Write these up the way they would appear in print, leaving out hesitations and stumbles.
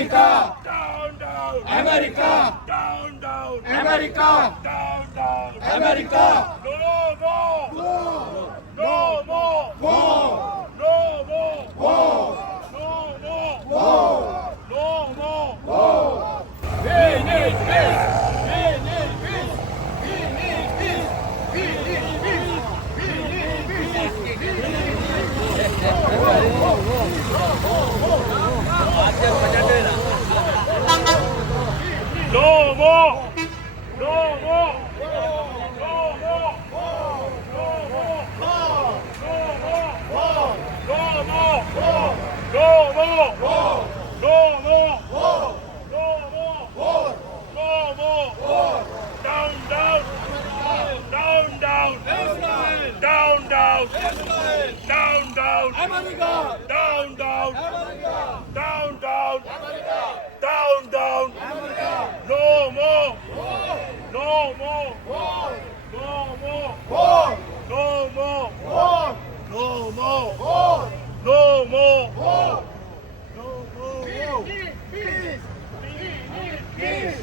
America. Down, down. America. Down, down. America. Down, down. America. No more. War. No more. War. No more. War. No more. War. No more. War. We need peace. We need peace. We need peace. We need peace. We need peace. No more. No more. No more. No more. No more. No more. No more. No more. No more. No more. Down, down. Down, down. Down, down. Down, down. America. Down, down. America. Down, down. America. Down, down. America. No more. War. No more. War. No more. War. No more. War. No more. War. No more. War. No more. Peace. Peace.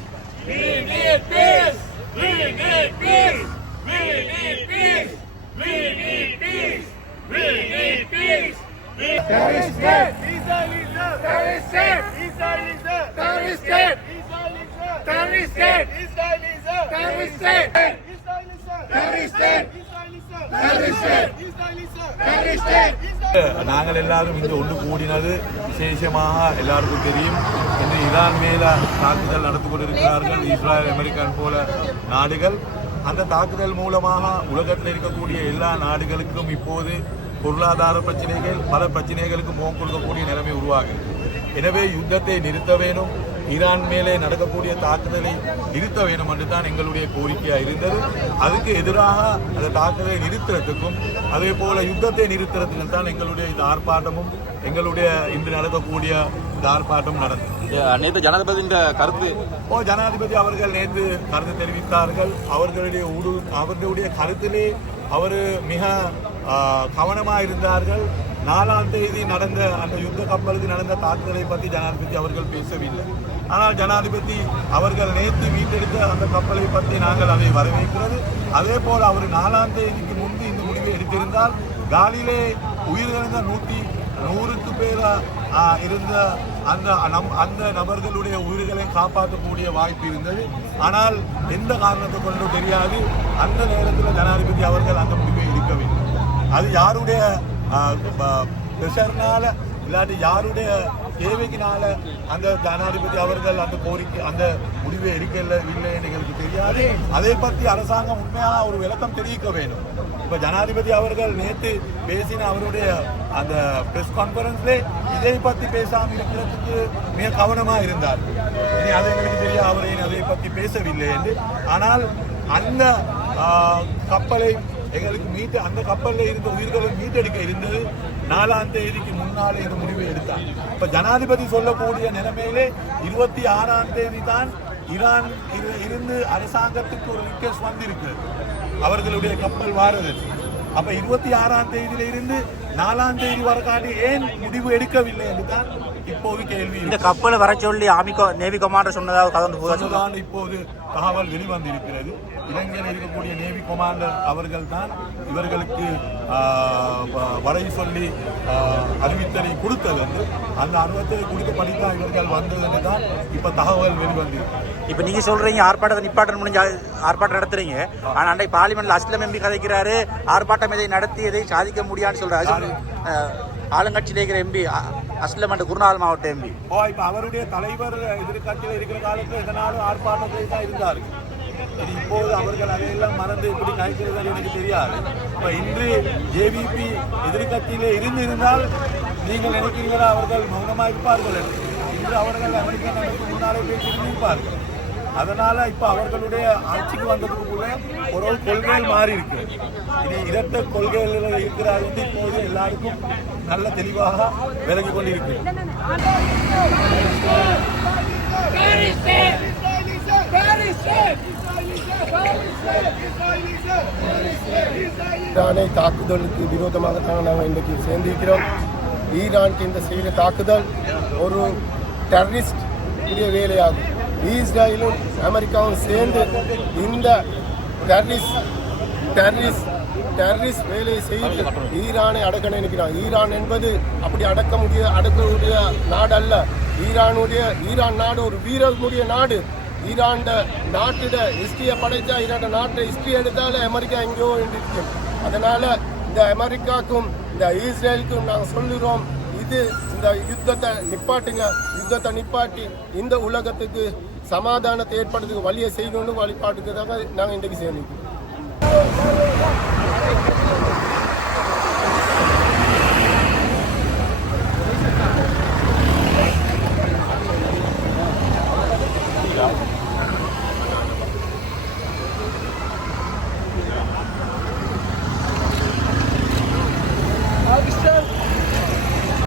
We need peace. We need peace. We need peace. We need peace. We need peace. Terrorist state. Israel is a Terrorist state. Israel is a Terrorist state. Israel is a Terrorist state. Israel is a Terrorist state. Israel is a Terrorist state. Israel is a Terrorist state. Israel is a Terrorist state. நாங்கள் எல்லாரும் இங்கு ஒன்று கூடினது விசேஷமாக எல்லாருக்கும் தெரியும். இன்று Iran மேல தாக்குதல் நடத்தி கொண்டிருக்கிறார்கள் இஸ்ரேல் அமெரிக்கன் போல நாடுகள். அந்த தாக்குதல் மூலமாக உலகத்தில் இருக்கக்கூடிய எல்லா நாடுகளுக்கும் இப்போது பொருளாதார பிரச்சனைகள் பல பிரச்சனைகளுக்கு முகம் கொடுக்கக்கூடிய நிலைமை உருவாகும். எனவே யுத்தத்தை நிறுத்த வேணும், ஈரான் மேலே நடக்கக்கூடிய தாக்குதலை நிறுத்த வேண்டும் என்று தான் எங்களுடைய கோரிக்கையாக இருந்தது. அதுக்கு எதிராக அந்த தாக்குதலை நிறுத்துறதுக்கும் அதே போல யுத்தத்தை நிறுத்துறதுக்கும் தான் எங்களுடைய இந்த ஆர்ப்பாட்டமும் எங்களுடைய இன்று நடக்கக்கூடிய இந்த ஆர்ப்பாட்டம் நடந்தது. நேற்று ஜனாதிபதியின் கருத்து ஜனாதிபதி அவர்கள் நேற்று கருத்து தெரிவித்தார்கள். அவர்களுடைய கருத்திலே அவர் மிக கவனமாக இருந்தார்கள். 4ஆம் தேதி நடந்த அந்த யுத்த கப்பலுக்கு நடந்த தாக்குதலை பற்றி ஜனாதிபதி அவர்கள் பேசவில்லை. ஆனால் ஜனாதிபதி அவர்கள் நேற்று மீட்டெடுத்த அந்த கப்பலை பற்றி நாங்கள் அதை வரவேற்கிறது. அதே போல் அவர் 4ஆம் தேதிக்கு முன்பு இந்த முடிவை எடுத்திருந்தால் காலிலே உயிரிழந்த 100க்கு பேர் இருந்த அந்த நபர்களுடைய உயிர்களை காப்பாற்றக்கூடிய வாய்ப்பு இருந்தது. ஆனால் எந்த காரணத்தை கொண்டும் தெரியாது அந்த நேரத்தில் ஜனாதிபதி அவர்கள் அந்த முடிவை எடுக்கவில்லை. அது யாருடைய பிரஷர்னால இல்லாட்டி யாருடைய தேவைக்குனால அந்த ஜனாதிபதி அவர்கள் அந்த கோரிக்கை அந்த முடிவை எடுக்கவில்லை என்று எங்களுக்கு தெரியாது. அதை பற்றி அரசாங்கம் உண்மையாக ஒரு விளக்கம் தெரிவிக்க வேண்டும். இப்போ ஜனாதிபதி அவர்கள் நேற்று பேசின அவருடைய அந்த பிரஸ் கான்ஃபரன்ஸ்ல இதை பற்றி பேசாமல் இருக்கிறதுக்கு மிக கவனமாக இருந்தார். இனி அதை எங்களுக்கு தெரியாது அவரை அதை பற்றி பேசவில்லை என்று. ஆனால் அந்த கப்பலை எங்களுக்கு அந்த கப்பலில் இருந்த உயிர்களை மீட்டெடுக்க இருந்தது 4ஆம் தேதிக்கு முன்னாலே இந்த முடிவை எடுத்தார். இப்ப ஜனாதிபதி சொல்லக்கூடிய நிலைமையிலே 26ஆம் தேதி தான் ஈரான் இருந்து அரசாங்கத்துக்கு ஒரு ரிக்வெஸ்ட் வந்திருக்கு அவர்களுடைய கப்பல் வாரதற்கு. அப்ப 26ஆம் தேதியில இருந்து 4ஆம் தேதி வரக்காண்டி ஏன் முடிவு எடுக்கவில்லை என்றுதான் இப்போது கேள்வி. இந்த கப்பலை வர சொல்லி நேவி கமாண்டர் சொன்னதாக சொன்னதான் இப்போது தகவல் வெளிவந்திருக்கிறது. இலங்கையில் இருக்கக்கூடிய நேவி கமாண்டர் அவர்கள் தான் இவர்களுக்கு வரை சொல்லி அறிவித்தலை கொடுத்தது. அந்த அனுபவத்தை கொடுக்கப்படித்தான் இவர்கள் வந்தது என்று தான் இப்ப தகவல் வெளிவந்திருக்கு. இப்ப நீங்க சொல்றீங்க ஆர்ப்பாட்டத்தை நிப்பாட்டம் முடிஞ்ச ஆர்ப்பாட்டம் நடத்துறீங்க. ஆனா அன்றைக்கு பார்லிமெண்ட்ல அஸ்லம் எம்பி கதைக்கிறாரு ஆர்ப்பாட்டம் இதை நடத்தி இதை சாதிக்க முடியாதுன்னு சொல்றாரு. ஆளுங்கட்சியில் இருக்கிற எம்பி அஸ்லம் அண்ட் குருநாகல் மாவட்ட எம்பி இப்ப அவருடைய தலைவர் எதிர்கட்சியில் இருக்கிற காலத்தில் இதனாலும் ஆர்ப்பாட்டத்தை தான் இருந்தாரு. இப்போது அவர்கள் அதையெல்லாம் மறந்து எப்படி கழிக்கிறது எனக்கு தெரியாது. இப்ப இன்று ஜேவிபி எதிர்கட்சியிலே இருந்தால் நீங்கள் நினைக்கிறீர்களா அவர்கள் மௌனமாக இருப்பார்கள்? இன்று அவர்கள் அமெரிக்கன் அமைப்பு முன்னாலே பேசியிருப்பார்கள். அதனால இப்ப அவர்களுடைய ஆட்சிக்கு வந்ததுக்குள்ள ஒரு கொள்கைகள் மாறி இருக்கு. இனி இரட்ட கொள்கைகள் இருக்கிறார்கள் இப்போது எல்லாருக்கும் நல்ல தெளிவாக விலகி கொண்டிருக்கு. ஈரானை தாக்குதலுக்கு விரோதமாகத்தான் நாங்கள் இன்றைக்கு சேர்ந்திருக்கிறோம். ஈரானுக்கு இந்த செய்கிற தாக்குதல் ஒரு டெரரிஸ்ட் செய்யக்கூடிய வேலையாகும். இஸ்ரேலும் அமெரிக்காவும் சேர்ந்து இந்த டெரரிஸ்ட் வேலையை செய்து ஈரானை அடக்க நினைக்கிறான். ஈரான் என்பது அப்படி அடக்கக்கூடிய நாடு அல்ல. ஈரான் நாடு ஒரு வீரர்களுடைய நாடு. ஈரான் நாட்டிட ஹிஸ்டரியை படைச்சா ஈரான் நாட்டை ஹிஸ்டரி எடுத்தாலே அமெரிக்கா எங்கேயோ இருக்கும். அதனால இந்த அமெரிக்காவுக்கும் இந்த இஸ்ரேலுக்கும் நாங்கள் சொல்லுறோம், இது இந்த யுத்தத்தை நிப்பாட்டுங்க. யுத்தத்தை நிப்பாட்டி இந்த உலகத்துக்கு சமாதானத்தை ஏற்படுறதுக்கு வழியை செய்யணும்னு வழிபாட்டுக்கு தாங்க நாங்கள் இன்றைக்கு சேர்ந்துக்கிறோம்.